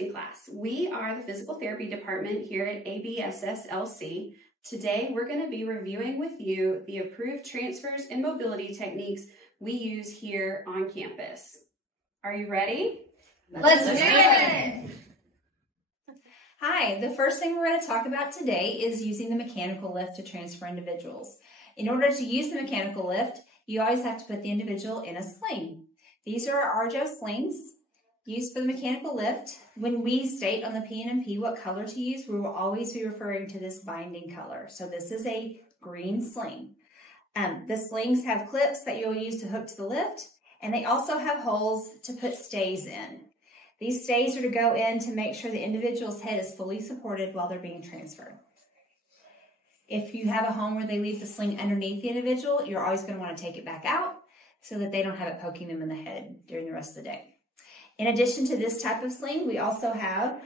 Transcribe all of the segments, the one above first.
Repositioning class. We are the physical therapy department here at ABSSLC. Today, we're going to be reviewing with you the approved transfers and mobility techniques we use here on campus. Are you ready? Let's do it! Hi, the first thing we're going to talk about today is using the mechanical lift to transfer individuals. In order to use the mechanical lift, you always have to put the individual in a sling. These are our Arjo slings used for the mechanical lift. When we state on the P&MP what color to use, we will always be referring to this binding color. So this is a green sling. The slings have clips that you'll use to hook to the lift, and they also have holes to put stays in. These stays are to go in to make sure the individual's head is fully supported while they're being transferred. If you have a home where they leave the sling underneath the individual, you're always going to want to take it back out so that they don't have it poking them in the head during the rest of the day. In addition to this type of sling, we also have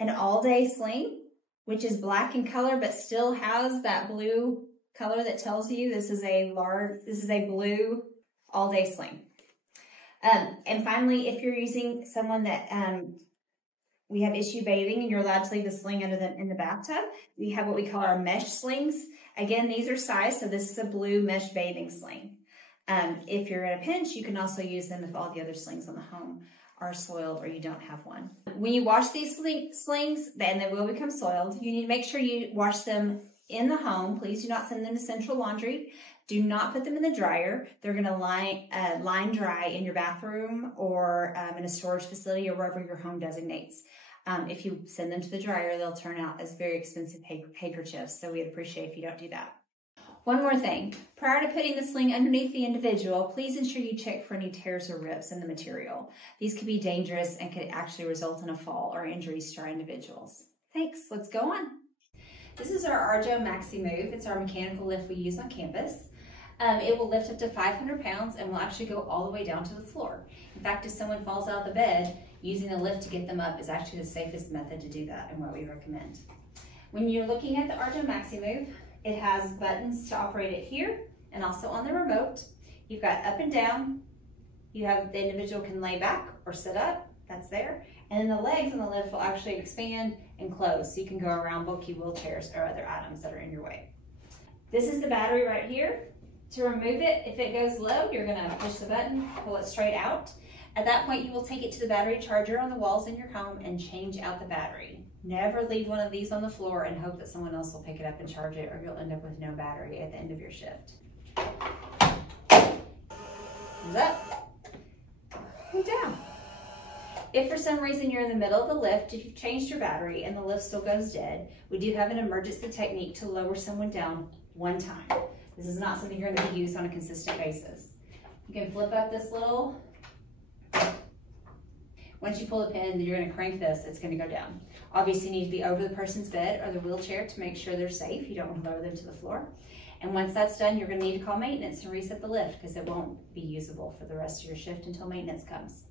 an all-day sling, which is black in color but still has that blue color that tells you this is a blue all-day sling. And finally, if you're using someone that we have issue bathing and you're allowed to leave the sling under them in the bathtub, we have what we call our mesh slings. Again, these are sized, so this is a blue mesh bathing sling. If you're in a pinch, you can also use them if all the other slings on the home are soiled or you don't have one. When you wash these slings, then they will become soiled. You need to make sure you wash them in the home. Please do not send them to central laundry. Do not put them in the dryer. They're going to line dry in your bathroom or in a storage facility or wherever your home designates. If you send them to the dryer, they'll turn out as very expensive handkerchiefs, so we'd appreciate if you don't do that. One more thing. Prior to putting the sling underneath the individual, please ensure you check for any tears or rips in the material. These could be dangerous and could actually result in a fall or injuries to our individuals. Thanks. Let's go on. This is our Arjo Maxi Move. It's our mechanical lift we use on campus. It will lift up to 500 pounds and will actually go all the way down to the floor. In fact, if someone falls out of the bed, using a lift to get them up is actually the safest method to do that and what we recommend. When you're looking at the Arjo Maxi Move, it has buttons to operate it here and also on the remote. You've got up and down. You have the individual can lay back or sit up, that's there. And then the legs on the lift will actually expand and close so you can go around bulky wheelchairs or other items that are in your way. This is the battery right here. To remove it, if it goes low, you're gonna push the button, pull it straight out. At that point, you will take it to the battery charger on the walls in your home and change out the battery. Never leave one of these on the floor and hope that someone else will pick it up and charge it, or you'll end up with no battery at the end of your shift. Goes up, and down. If for some reason you're in the middle of the lift, if you've changed your battery and the lift still goes dead, we do have an emergency technique to lower someone down one time. This is not something you're going to use on a consistent basis. You can flip up this little. Once you pull the pin, you're going to crank this, it's going to go down. Obviously, you need to be over the person's bed or the wheelchair to make sure they're safe. You don't want to lower them to the floor. And once that's done, you're going to need to call maintenance and reset the lift because it won't be usable for the rest of your shift until maintenance comes.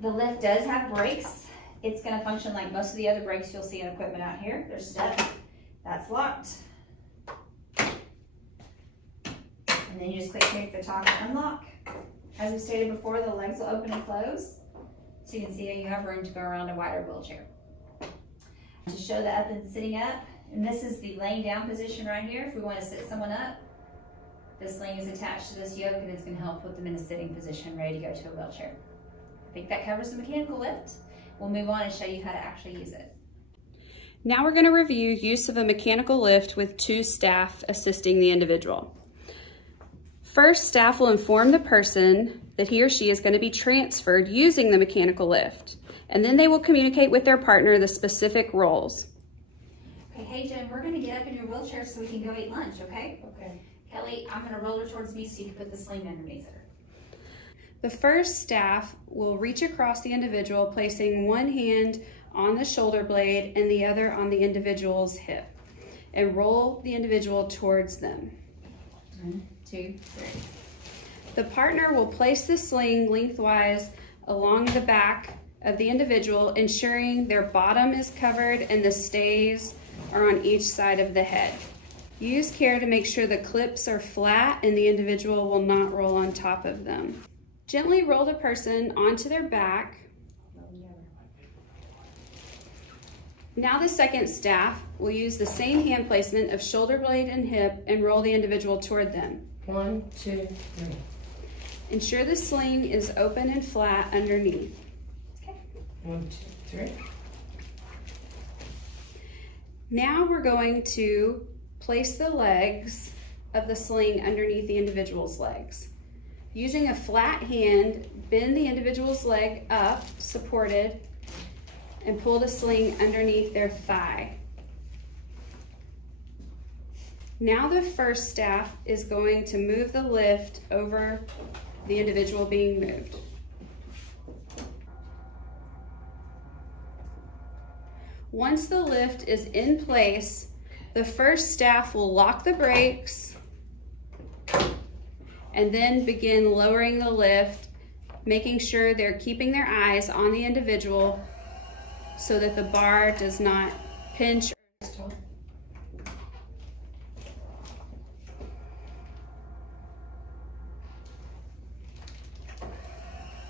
The lift does have brakes. It's going to function like most of the other brakes you'll see in equipment out here. They're stuck. That's locked. And then you just click here at the top to unlock. As we stated before, the legs will open and close. So you can see you have room to go around a wider wheelchair. To show the up and sitting up, and this is the laying down position right here. If we want to sit someone up, this sling is attached to this yoke and it's going to help put them in a sitting position ready to go to a wheelchair. I think that covers the mechanical lift. We'll move on and show you how to actually use it. Now we're going to review use of a mechanical lift with 2 staff assisting the individual. First, staff will inform the person that he or she is going to be transferred using the mechanical lift, and then they will communicate with their partner the specific roles. Okay, hey Jen, we're going to get up in your wheelchair so we can go eat lunch, okay? Okay. Kelly, I'm going to roll her towards me so you can put the sling underneath her. The first staff will reach across the individual, placing one hand on the shoulder blade and the other on the individual's hip, and roll the individual towards them. 1, 2, 3. The partner will place the sling lengthwise along the back of the individual, ensuring their bottom is covered and the stays are on each side of the head. Use care to make sure the clips are flat and the individual will not roll on top of them. Gently roll the person onto their back Now the second staff will use the same hand placement of shoulder blade and hip and roll the individual toward them. 1, 2, 3. Ensure the sling is open and flat underneath. Okay. 1, 2, 3. Now we're going to place the legs of the sling underneath the individual's legs. Using a flat hand, bend the individual's leg up, supported, and pull the sling underneath their thigh. Now the first staff is going to move the lift over the individual being moved. Once the lift is in place, the first staff will lock the brakes and then begin lowering the lift, making sure they're keeping their eyes on the individual so that the bar does not pinch.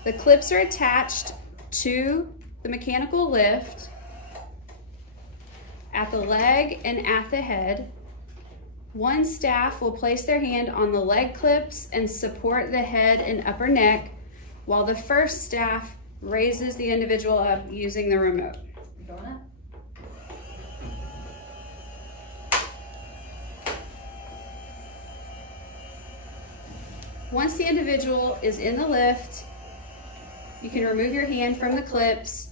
The clips are attached to the mechanical lift at the leg and at the head. One staff will place their hand on the leg clips and support the head and upper neck, while the first staff raises the individual up using the remote. Going up. Once the individual is in the lift, you can remove your hand from the clips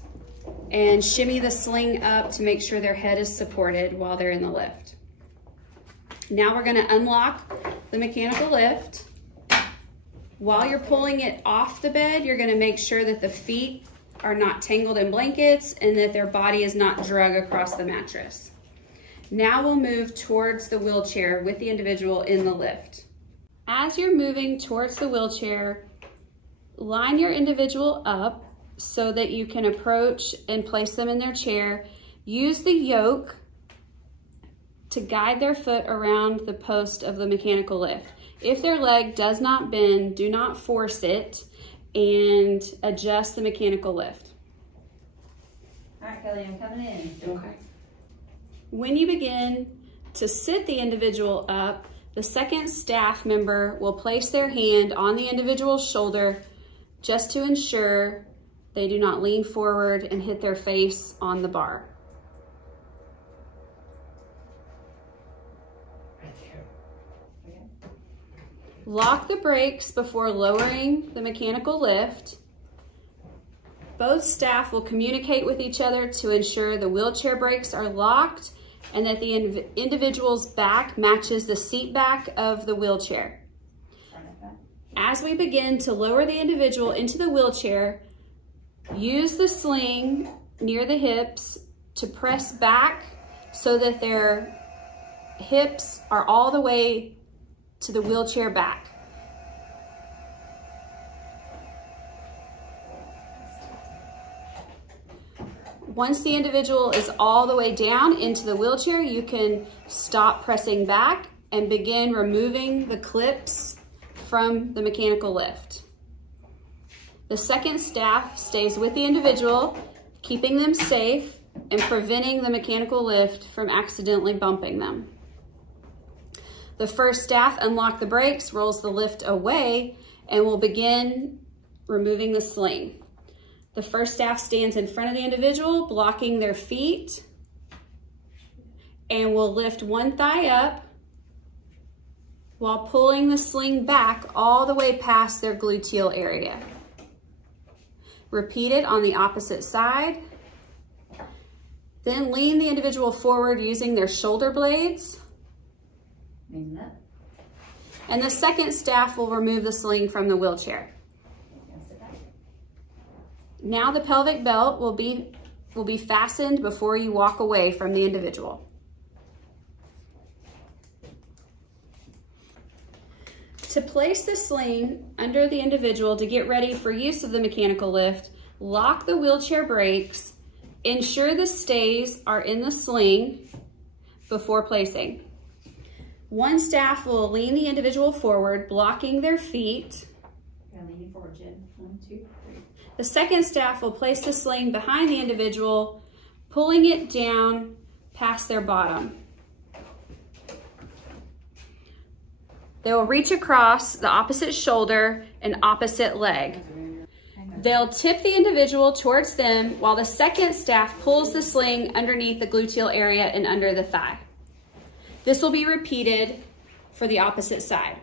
and shimmy the sling up to make sure their head is supported while they're in the lift. Now we're going to unlock the mechanical lift. While you're pulling it off the bed, you're going to make sure that the feet are not tangled in blankets and that their body is not drug across the mattress. Now we'll move towards the wheelchair with the individual in the lift. As you're moving towards the wheelchair, line your individual up so that you can approach and place them in their chair. Use the yoke to guide their foot around the post of the mechanical lift. If their leg does not bend, do not force it and adjust the mechanical lift. All right, Kelly, I'm coming in. Okay. When you begin to sit the individual up, the second staff member will place their hand on the individual's shoulder just to ensure they do not lean forward and hit their face on the bar. Right there. Lock the brakes before lowering the mechanical lift. Both staff will communicate with each other to ensure the wheelchair brakes are locked and that the individual's back matches the seat back of the wheelchair. As we begin to lower the individual into the wheelchair, use the sling near the hips to press back so that their hips are all the way to the wheelchair back. Once the individual is all the way down into the wheelchair, you can stop pressing back and begin removing the clips from the mechanical lift. The second staff stays with the individual, keeping them safe and preventing the mechanical lift from accidentally bumping them. The first staff unlocks the brakes, rolls the lift away, and will begin removing the sling. The first staff stands in front of the individual, blocking their feet, and will lift one thigh up while pulling the sling back all the way past their gluteal area. Repeat it on the opposite side. Then lean the individual forward using their shoulder blades. And the second staff will remove the sling from the wheelchair. Now the pelvic belt will be fastened before you walk away from the individual. To place the sling under the individual to get ready for use of the mechanical lift, lock the wheelchair brakes, ensure the stays are in the sling before placing. One staff will lean the individual forward, blocking their feet. Lean forward, Jen. 1, 2, 3. The second staff will place the sling behind the individual, pulling it down past their bottom. They will reach across the opposite shoulder and opposite leg. They'll tip the individual towards them while the second staff pulls the sling underneath the gluteal area and under the thigh. This will be repeated for the opposite side.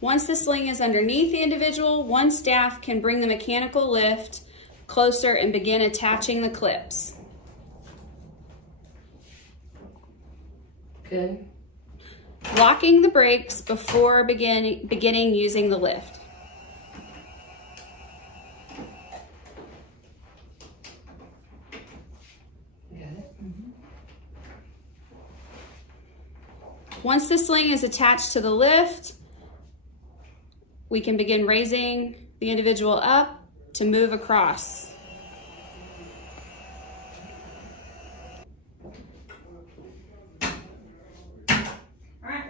Once the sling is underneath the individual, one staff can bring the mechanical lift closer and begin attaching the clips. Good. Locking the brakes before beginning using the lift. Got it. Once the sling is attached to the lift, we can begin raising the individual up to move across.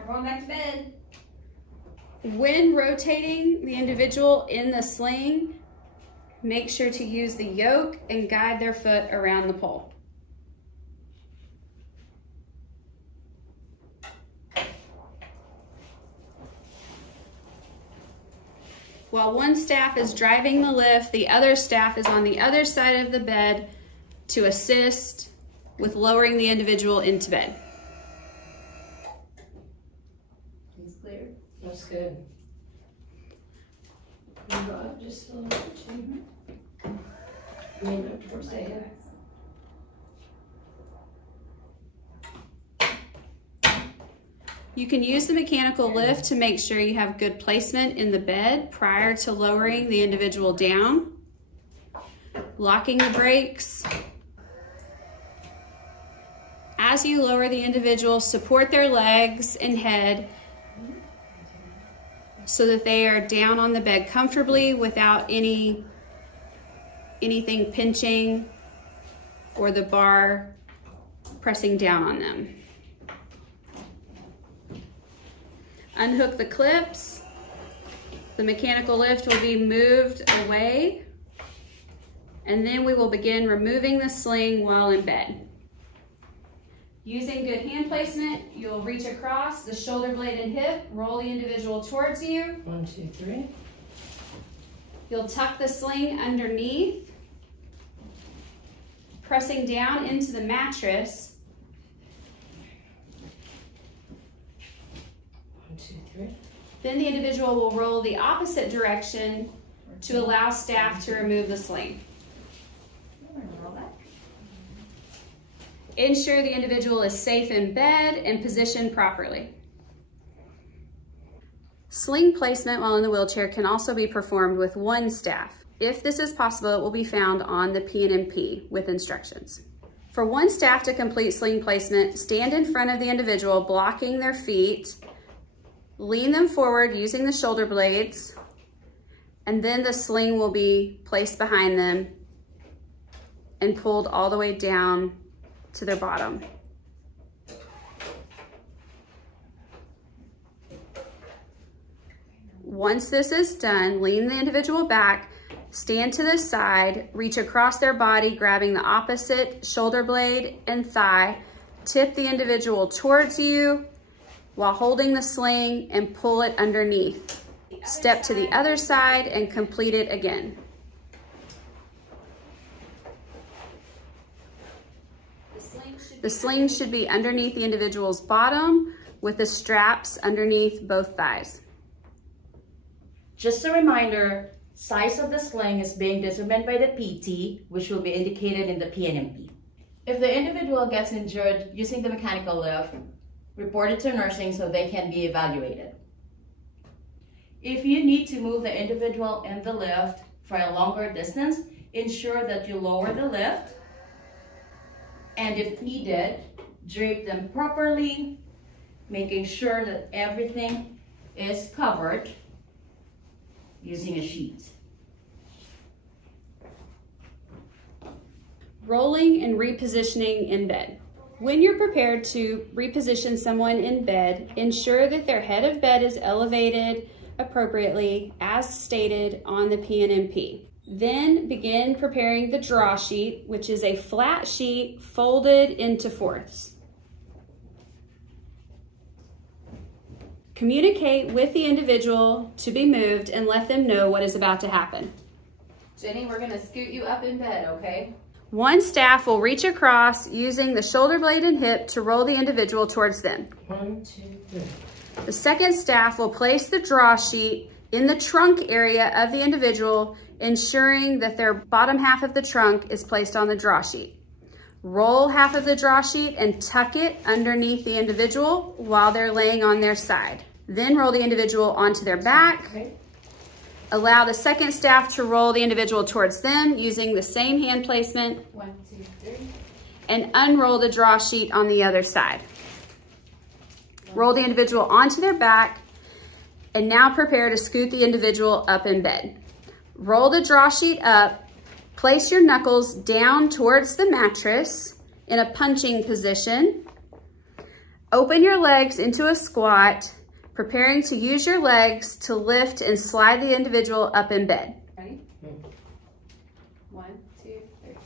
Going back to bed. When rotating the individual in the sling, make sure to use the yoke and guide their foot around the pole. While one staff is driving the lift, the other staff is on the other side of the bed to assist with lowering the individual into bed. That's good. Move up just a little bit. Lean up towards the head. You can use the mechanical lift to make sure you have good placement in the bed prior to lowering the individual down. Locking the brakes. As you lower the individual, support their legs and head so that they are down on the bed comfortably without anything pinching or the bar pressing down on them. Unhook the clips. The mechanical lift will be moved away, and then we will begin removing the sling while in bed. Using good hand placement, you'll reach across the shoulder blade and hip, roll the individual towards you. 1, 2, 3. You'll tuck the sling underneath, pressing down into the mattress. 1, 2, 3. Then the individual will roll the opposite direction to allow staff to remove the sling. Roll back. Ensure the individual is safe in bed and positioned properly. Sling placement while in the wheelchair can also be performed with one staff. If this is possible, it will be found on the PNP with instructions. For one staff to complete sling placement, stand in front of the individual, blocking their feet, lean them forward using the shoulder blades, and then the sling will be placed behind them and pulled all the way down to their bottom. Once this is done, lean the individual back, stand to the side, reach across their body, grabbing the opposite shoulder blade and thigh, tip the individual towards you while holding the sling and pull it underneath. Step to the other side and complete it again. The sling should be underneath the individual's bottom with the straps underneath both thighs. Just a reminder, size of the sling is being determined by the PT, which will be indicated in the PNP. If the individual gets injured using the mechanical lift, report it to nursing so they can be evaluated. If you need to move the individual in the lift for a longer distance, ensure that you lower the lift, and if needed, drape them properly, making sure that everything is covered using a sheet. Rolling and repositioning in bed. When you're prepared to reposition someone in bed, ensure that their head of bed is elevated appropriately as stated on the PNMP. Then begin preparing the draw sheet, which is a flat sheet folded into fourths. Communicate with the individual to be moved and let them know what is about to happen. Jenny, we're gonna scoot you up in bed, okay? One staff will reach across using the shoulder blade and hip to roll the individual towards them. 1, 2, 3. The second staff will place the draw sheet in the trunk area of the individual, ensuring that their bottom half of the trunk is placed on the draw sheet. Roll half of the draw sheet and tuck it underneath the individual while they're laying on their side. Then roll the individual onto their back. Okay. Allow the second staff to roll the individual towards them using the same hand placement. 1, 2, 3. And unroll the draw sheet on the other side. Roll the individual onto their back and now prepare to scoot the individual up in bed. Roll the draw sheet up, place your knuckles down towards the mattress in a punching position. Open your legs into a squat, preparing to use your legs to lift and slide the individual up in bed. Ready? 1, 2, 3.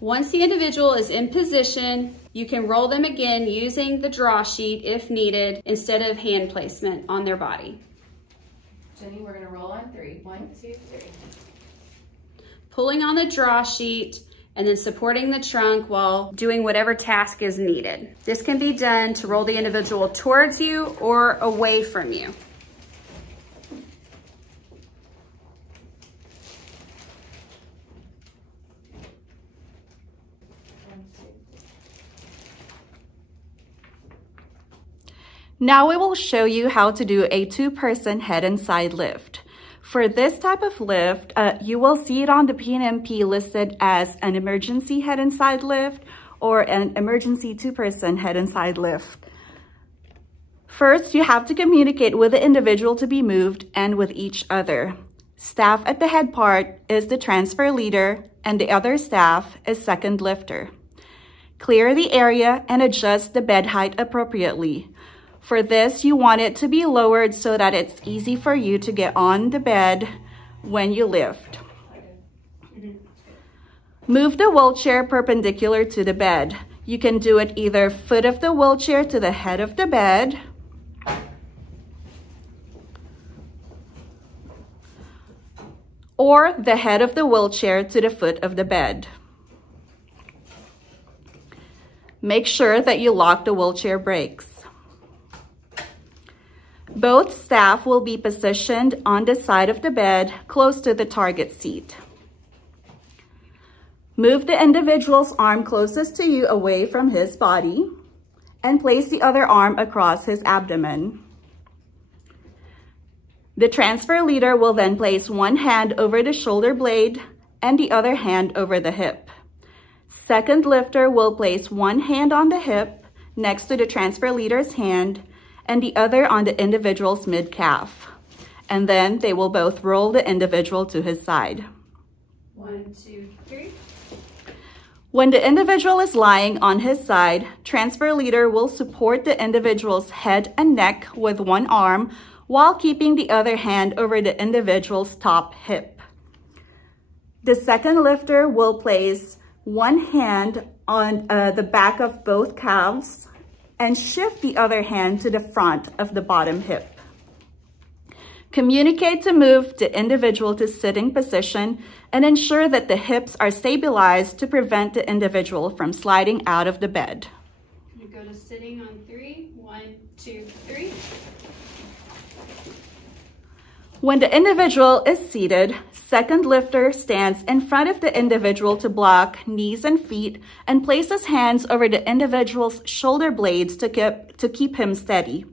Once the individual is in position, you can roll them again using the draw sheet if needed instead of hand placement on their body. Jenny, we're gonna roll on 3. 1, 2, 3. Pulling on the draw sheet and then supporting the trunk while doing whatever task is needed. This can be done to roll the individual towards you or away from you. Now we will show you how to do a 2-person head and side lift. For this type of lift, you will see it on the PNMP listed as an emergency head and side lift or an emergency 2-person head and side lift. First, you have to communicate with the individual to be moved and with each other. Staff at the head part is the transfer leader and the other staff is second lifter. Clear the area and adjust the bed height appropriately. For this, you want it to be lowered so that it's easy for you to get on the bed when you lift. Move the wheelchair perpendicular to the bed. You can do it either foot of the wheelchair to the head of the bed, or the head of the wheelchair to the foot of the bed. Make sure that you lock the wheelchair brakes. Both staff will be positioned on the side of the bed close to the target seat. Move the individual's arm closest to you away from his body and place the other arm across his abdomen. The transfer leader will then place one hand over the shoulder blade and the other hand over the hip. Second lifter will place one hand on the hip next to the transfer leader's hand and the other on the individual's mid-calf. And then they will both roll the individual to his side. 1, 2, 3. When the individual is lying on his side, transfer leader will support the individual's head and neck with one arm while keeping the other hand over the individual's top hip. The second lifter will place one hand on the back of both calves and shift the other hand to the front of the bottom hip. Communicate to move the individual to sitting position and ensure that the hips are stabilized to prevent the individual from sliding out of the bed. You go to sitting on 3. 1, 2, 3. When the individual is seated, second lifter stands in front of the individual to block knees and feet and places hands over the individual's shoulder blades to keep him steady.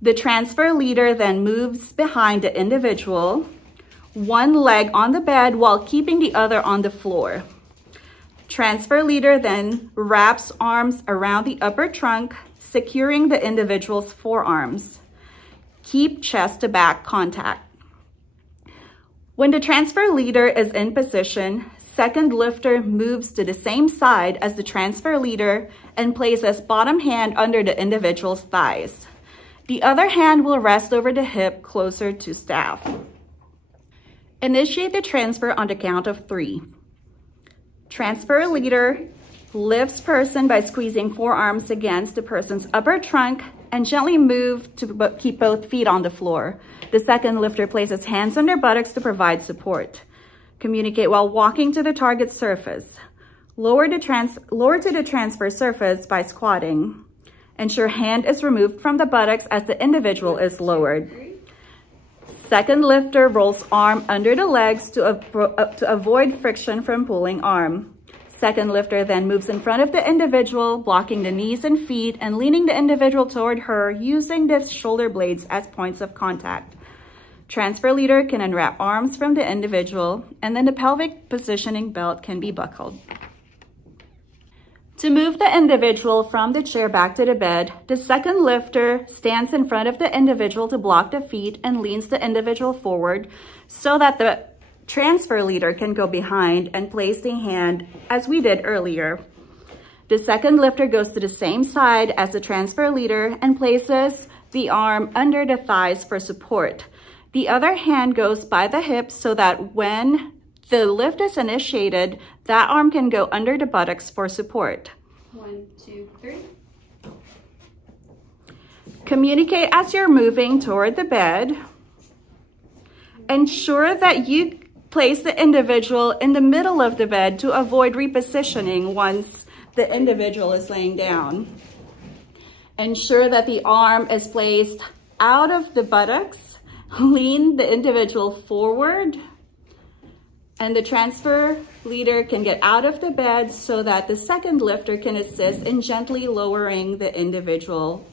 The transfer leader then moves behind the individual, one leg on the bed while keeping the other on the floor. Transfer leader then wraps arms around the upper trunk, securing the individual's forearms. Keep chest to back contact. When the transfer leader is in position, second lifter moves to the same side as the transfer leader and places bottom hand under the individual's thighs. The other hand will rest over the hip closer to staff. Initiate the transfer on the count of 3. Transfer leader lifts person by squeezing forearms against the person's upper trunk and gently move to keep both feet on the floor. The second lifter places hands on their buttocks to provide support. Communicate while walking to the target surface. Lower to the transfer surface by squatting. Ensure hand is removed from the buttocks as the individual is lowered. Second lifter rolls arm under the legs to avoid friction from pulling arm. Second lifter then moves in front of the individual, blocking the knees and feet and leaning the individual toward her using the shoulder blades as points of contact. Transfer leader can unwrap arms from the individual, and then the pelvic positioning belt can be buckled. To move the individual from the chair back to the bed, the second lifter stands in front of the individual to block the feet and leans the individual forward so that the transfer leader can go behind and place the hand as we did earlier. The second lifter goes to the same side as the transfer leader and places the arm under the thighs for support. The other hand goes by the hips so that when the lift is initiated, that arm can go under the buttocks for support. 1, 2, 3. Communicate as you're moving toward the bed. Ensure that you place the individual in the middle of the bed to avoid repositioning once the individual is laying down. Ensure that the arm is placed out of the buttocks. Lean the individual forward, and the transfer leader can get out of the bed so that the second lifter can assist in gently lowering the individual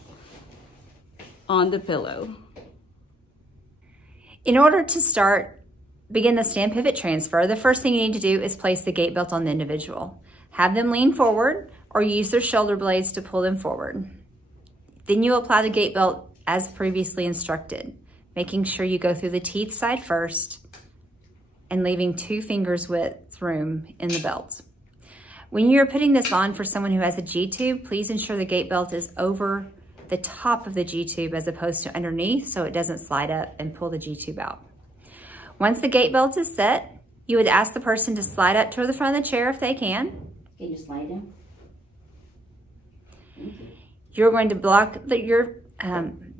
on the pillow. In order to begin the stand pivot transfer, the first thing you need to do is place the gait belt on the individual. Have them lean forward or use their shoulder blades to pull them forward. Then you apply the gait belt as previously instructed, making sure you go through the teeth side first and leaving 2 fingers width room in the belt. When you're putting this on for someone who has a G-tube, please ensure the gait belt is over the top of the G-tube as opposed to underneath so it doesn't slide up and pull the G-tube out. Once the gait belt is set, you would ask the person to slide up toward the front of the chair if they can. Can you slide down? You're going to block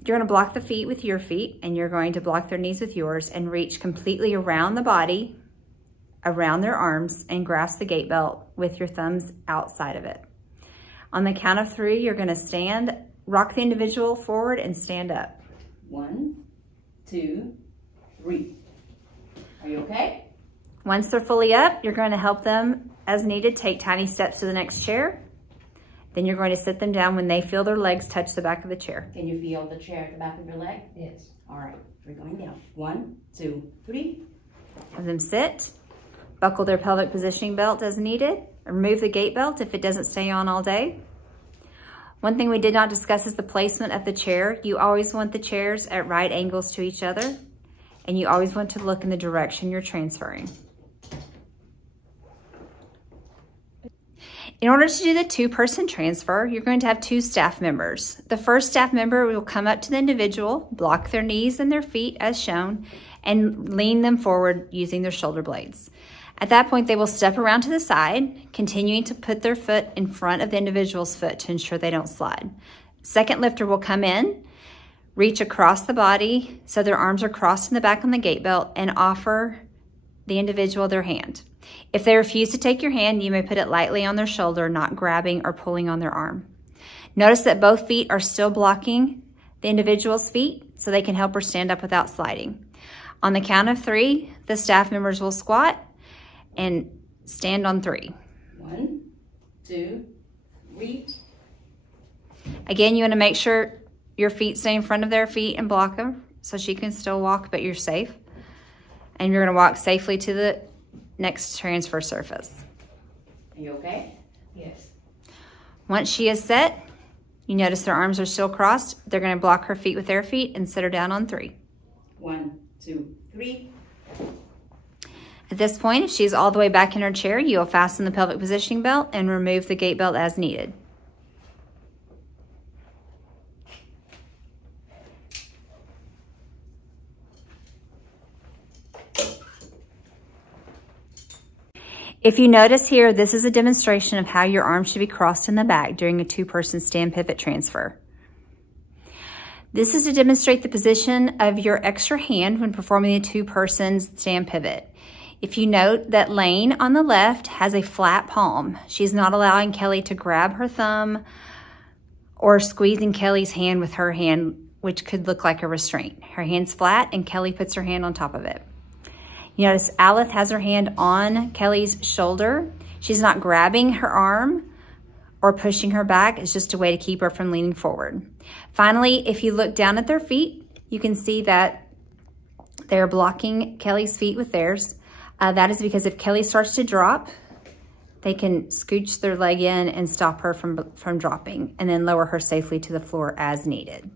you're going to block the feet with your feet, and you're going to block their knees with yours and reach completely around the body, around their arms, and grasp the gait belt with your thumbs outside of it. On the count of 3, you're going to stand, rock the individual forward, and stand up. 1, 2, 3. Are you okay? Once they're fully up, you're going to help them as needed take tiny steps to the next chair. Then you're going to sit them down when they feel their legs touch the back of the chair. Can you feel the chair at the back of your leg? Yes. All right, we're going down. 1, 2, 3. Have them sit, buckle their pelvic positioning belt as needed, remove the gait belt if it doesn't stay on all day. One thing we did not discuss is the placement of the chair. You always want the chairs at right angles to each other, and you always want to look in the direction you're transferring. In order to do the 2-person transfer, you're going to have 2 staff members. The first staff member will come up to the individual, block their knees and their feet as shown, and lean them forward using their shoulder blades. At that point, they will step around to the side, continuing to put their foot in front of the individual's foot to ensure they don't slide. Second lifter will come in, reach across the body so their arms are crossed in the back on the gait belt, and offer the individual their hand. If they refuse to take your hand, you may put it lightly on their shoulder, not grabbing or pulling on their arm. Notice that both feet are still blocking the individual's feet so they can help her stand up without sliding. On the count of 3, the staff members will squat and stand on 3. 1, 2, 3. Again, you want to make sure your feet stay in front of their feet and block them so she can still walk, but you're safe. And you're going to walk safely to the next transfer surface. Are you okay? Yes. Once she is set, you notice their arms are still crossed. They're going to block her feet with their feet and sit her down on 3. 1, 2, 3. At this point, if she's all the way back in her chair, you will fasten the pelvic positioning belt and remove the gait belt as needed. If you notice here, this is a demonstration of how your arms should be crossed in the back during a two-person stand pivot transfer. This is to demonstrate the position of your extra hand when performing a two-person stand pivot. If you note that Lane on the left has a flat palm, she's not allowing Kelly to grab her thumb or squeezing Kelly's hand with her hand, which could look like a restraint. Her hand's flat and Kelly puts her hand on top of it. You notice Alith has her hand on Kelly's shoulder. She's not grabbing her arm or pushing her back. It's just a way to keep her from leaning forward. Finally, if you look down at their feet, you can see that they're blocking Kelly's feet with theirs. That is because if Kelly starts to drop, they can scooch their leg in and stop her from dropping and then lower her safely to the floor as needed.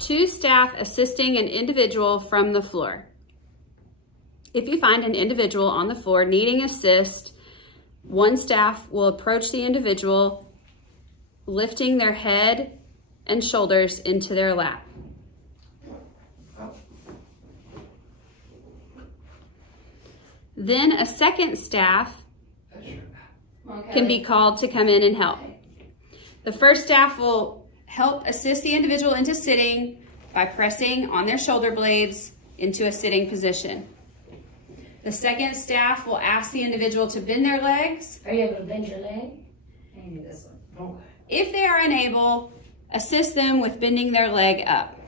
2 staff assisting an individual from the floor. If you find an individual on the floor needing assist, 1 staff will approach the individual, lifting their head and shoulders into their lap. Then a second staff can be called to come in and help. The first staff will help assist the individual into sitting by pressing on their shoulder blades into a sitting position. The second staff will ask the individual to bend their legs. Are you able to bend your leg? Maybe this one. Okay. If they are unable, assist them with bending their leg up.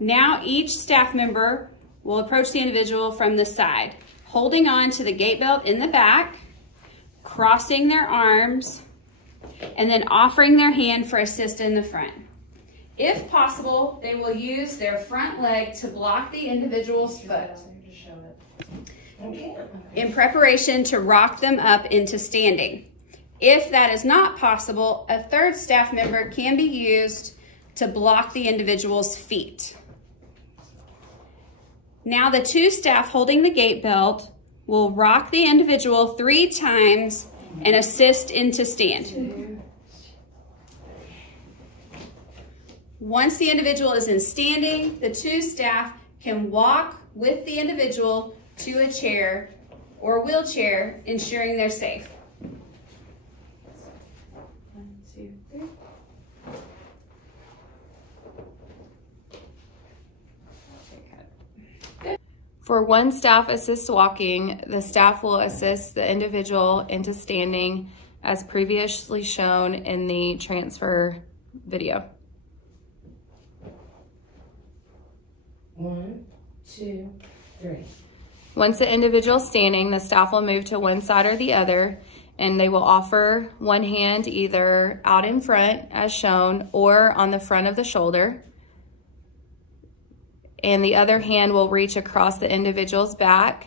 Now each staff member will approach the individual from the side, holding on to the gait belt in the back, crossing their arms, and then offering their hand for assist in the front. If possible, they will use their front leg to block the individual's foot in preparation to rock them up into standing. If that is not possible, a third staff member can be used to block the individual's feet. Now the 2 staff holding the gait belt will rock the individual 3 times and assist into stand. Once the individual is in standing, the 2 staff can walk with the individual to a chair or wheelchair, ensuring they're safe. 1, 2, 3. For 1 staff assist walking, the staff will assist the individual into standing as previously shown in the transfer video. 1, 2, 3. Once the individual is standing, the staff will move to one side or the other, and they will offer one hand either out in front as shown or on the front of the shoulder. And the other hand will reach across the individual's back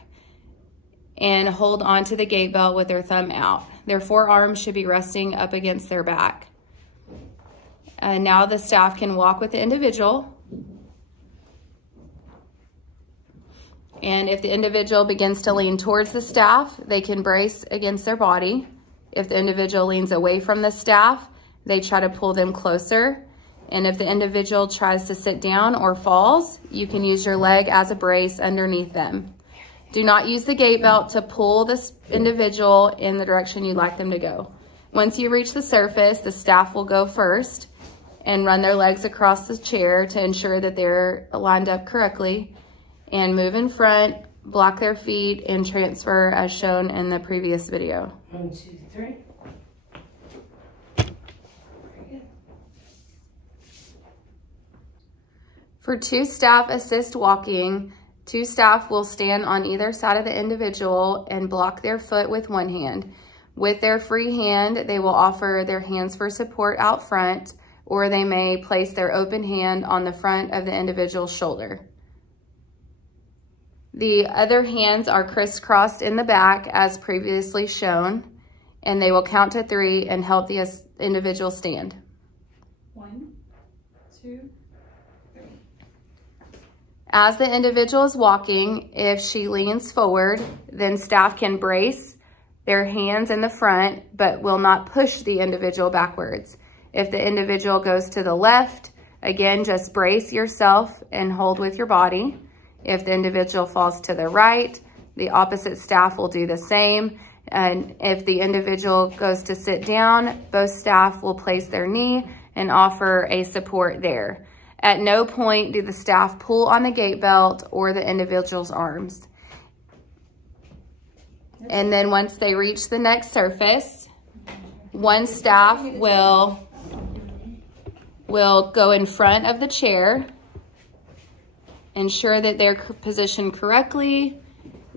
and hold onto the gait belt with their thumb out. Their forearms should be resting up against their back. And now the staff can walk with the individual. And if the individual begins to lean towards the staff, they can brace against their body. If the individual leans away from the staff, they try to pull them closer. And if the individual tries to sit down or falls, you can use your leg as a brace underneath them. Do not use the gait belt to pull this individual in the direction you'd like them to go. Once you reach the surface, the staff will go first and run their legs across the chair to ensure that they're lined up correctly, and move in front, block their feet, and transfer as shown in the previous video. 1, 2, 3. For 2 staff assist walking, 2 staff will stand on either side of the individual and block their foot with one hand. With their free hand, they will offer their hands for support out front, or they may place their open hand on the front of the individual's shoulder. The other hands are crisscrossed in the back as previously shown, and they will count to 3 and help the individual stand. 1, 2, 3. As the individual is walking, if she leans forward, then staff can brace their hands in the front, but will not push the individual backwards. If the individual goes to the left, again, just brace yourself and hold with your body. If the individual falls to the right, the opposite staff will do the same. And if the individual goes to sit down, both staff will place their knee and offer a support there. At no point do the staff pull on the gait belt or the individual's arms. And then once they reach the next surface, one staff will go in front of the chair, ensure that they're positioned correctly.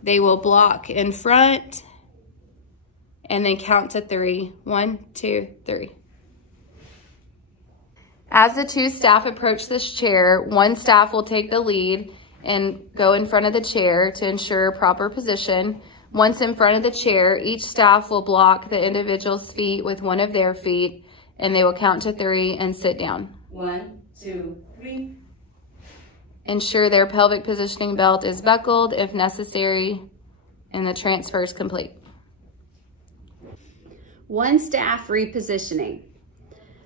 They will block in front and then count to 3. 1, 2, 3. As the two staff approach this chair, one staff will take the lead and go in front of the chair to ensure proper position. Once in front of the chair, each staff will block the individual's feet with one of their feet, and they will count to 3 and sit down. 1, 2, 3. Ensure their pelvic positioning belt is buckled if necessary, and the transfer is complete. One staff repositioning.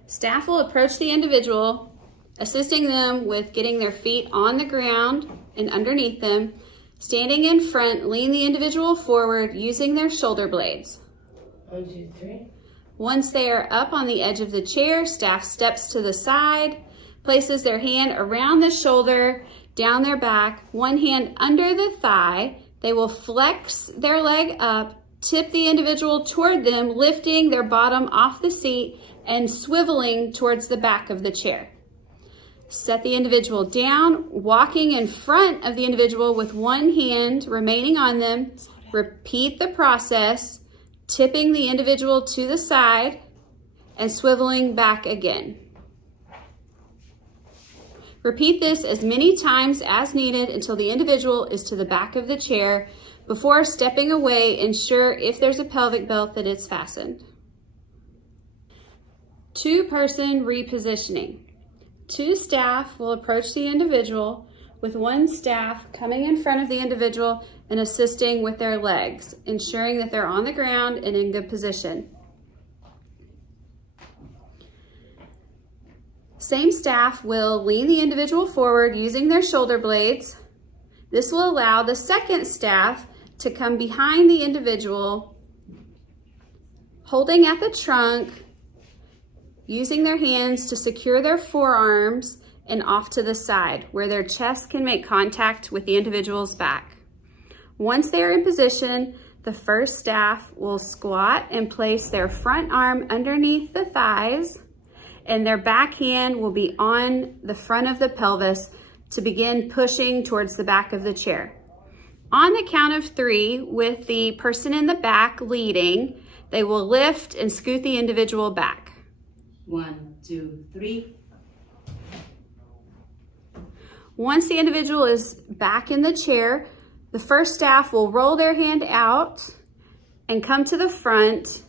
Staff will approach the individual, assisting them with getting their feet on the ground and underneath them. Standing in front, lean the individual forward using their shoulder blades. 1, 2, 3. Once they are up on the edge of the chair, staff steps to the side, places their hand around the shoulder, down their back, one hand under the thigh. They will flex their leg up, tip the individual toward them, lifting their bottom off the seat and swiveling towards the back of the chair. Set the individual down, walking in front of the individual with one hand remaining on them. Repeat the process, tipping the individual to the side and swiveling back again. Repeat this as many times as needed until the individual is to the back of the chair. Before stepping away, ensure if there's a pelvic belt that it's fastened. Two-person repositioning. Two staff will approach the individual with one staff coming in front of the individual and assisting with their legs, ensuring that they're on the ground and in good position. Same staff will lean the individual forward using their shoulder blades. This will allow the second staff to come behind the individual, holding at the trunk, using their hands to secure their forearms and off to the side where their chest can make contact with the individual's back. Once they are in position, the first staff will squat and place their front arm underneath the thighs, and their back hand will be on the front of the pelvis to begin pushing towards the back of the chair. On the count of 3, with the person in the back leading, they will lift and scoot the individual back. 1, 2, 3. Once the individual is back in the chair, the first staff will roll their hand out and come to the front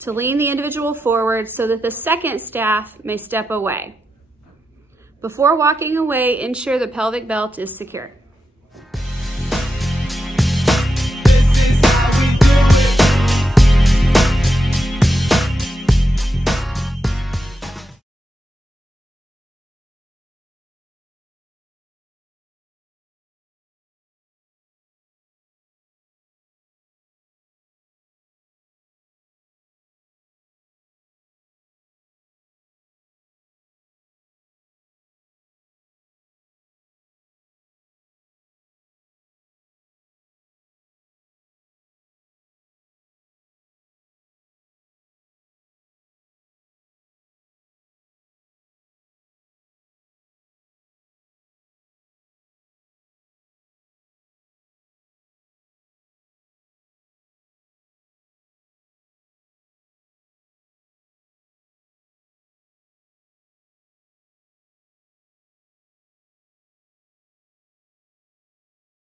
to lean the individual forward so that the second staff may step away. Before walking away, ensure the pelvic belt is secure.